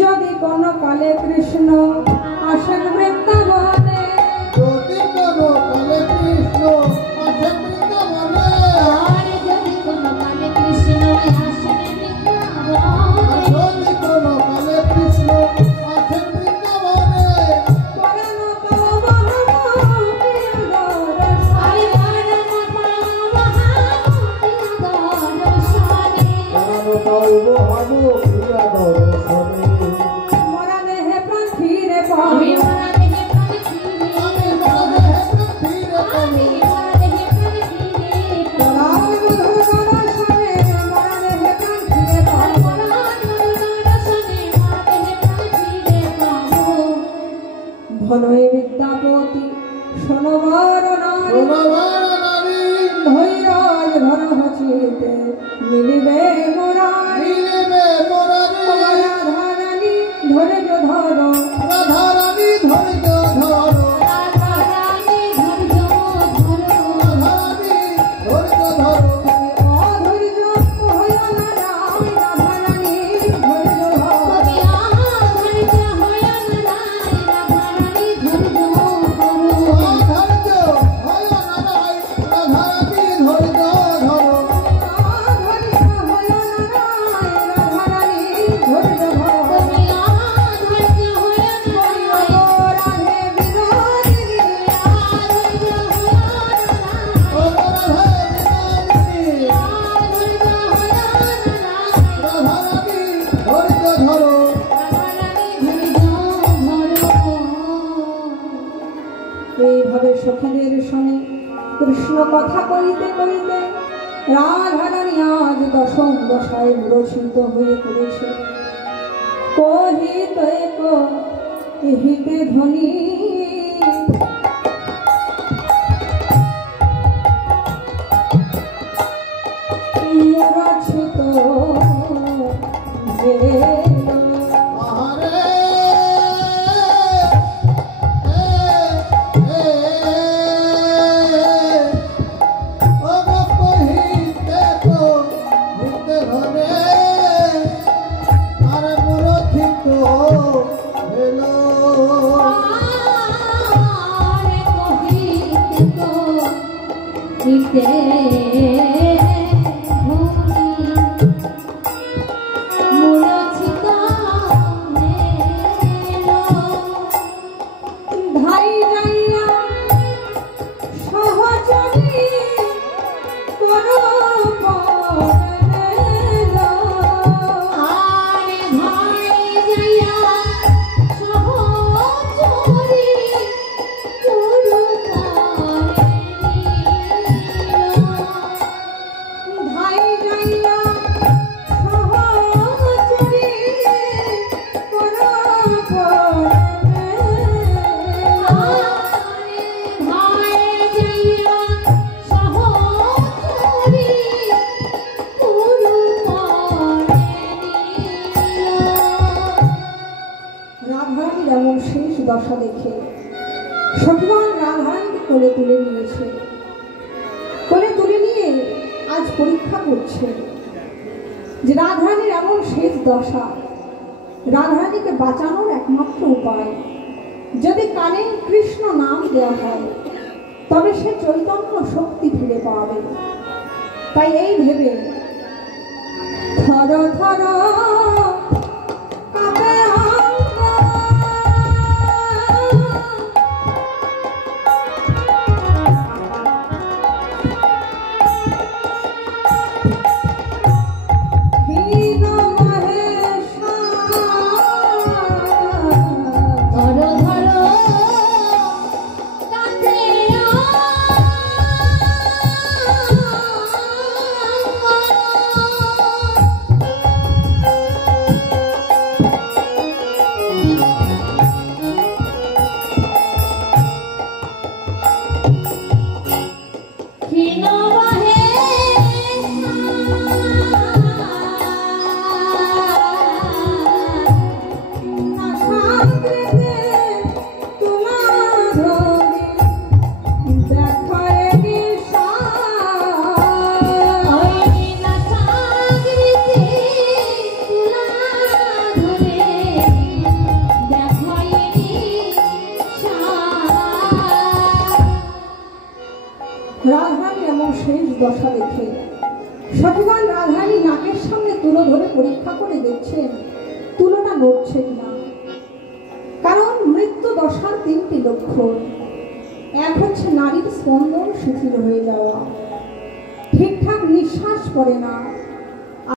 যদি কোন কালে কৃষ্ণ আসেন বৃন্দাবনে, যদি কোন কালে কৃষ্ণ আসেন বৃন্দাবনে, আর যদি কোন কালে কৃষ্ণ আসেন বৃন্দাবনে, যদি কোন কালে কৃষ্ণ আসেন বৃন্দাবনে, পরাণ পাবন প্রিয় দর্শনে, আরে পরম পরম দর্শনে, পরাণ পাইব হব প্রিয় দর্শনে। মরা দেহে প্রাণ ফিরে পাবে, আমি মরা দেহে প্রাণ ফিরে আমি মনে ফিরে আমি পাবো, মরা দেহে প্রাণ ফিরে পরাণ মধুর দর্শনে মরা দেহে প্রাণ ফিরে পাবে। ধনৈ বিদ্যাপতি সোনবর নারী, সোনবার নারী ধৈরাজ ধর হচিতে মিলিবে মোরারি, মিলিবে মোরারি, রাধারানী ধৈর্য ধর, রাধারানী ধৈর্য ধরো, রাধারানী ধৈর্য ধরো, অধৈর্য হইও না রায়, রাধারানী ধৈর্য ধর, অধৈর্য হয় না রায়, রাধারানী ধৈর্য ধরো, অধৈর্য হইও না রায়, রাধারানী ধৈর্য ধর। রাধে বিনোদিনী ও রাধারানী, রাধারানী ধৈর্য ধরো। এইভাবে সখীদের সঙ্গে কৃষ্ণ কথা কইতে কইতে রাধারানী আজ দশম দশায় বিরচিত হয়ে পড়েছে। কহিত এক হিতে ধ্বনি, রচিত ভেল। আহারে ও কহিতে তো ভিতে ঘরে আর মুরথিত হেলো ভাই যাইয়া সহচরী করো বরেল। ভাই যাইয়া সহচরী করো বরেল। রাধারানীর এমন শেষ দশা দেখে সখীগণ রাধারানীকে কোলে তুলে নিয়েছে। কোলে তুলে নিয়ে আজ পরীক্ষা করছে যে রাধারানীর এমন শেষ দশা, রাধারানীকে বাঁচানোর একমাত্র উপায় যদি কানে কৃষ্ণ নাম দেওয়া হয় তবে সে চৈতন্য শক্তি ফিরে পাবে। তাই এই ভেবে থর থর কাঁপে অঙ্গ, হীন মহেশা, ধরো ধরো কাঁধে রাধারানী এমন শেষ দশা দেখে সখীগণ রাধারানী নাকের সামনে তুলো ধরে পরীক্ষা করে দেখছেন তুলোটা নড়ছে কিনা। কারণ মৃত্যু দশার তিনটি লক্ষণ। এক হচ্ছে নারীর স্পন্দন শিথিল হয়ে যাওয়া, ঠিকঠাক নিঃশ্বাস পড়ে না,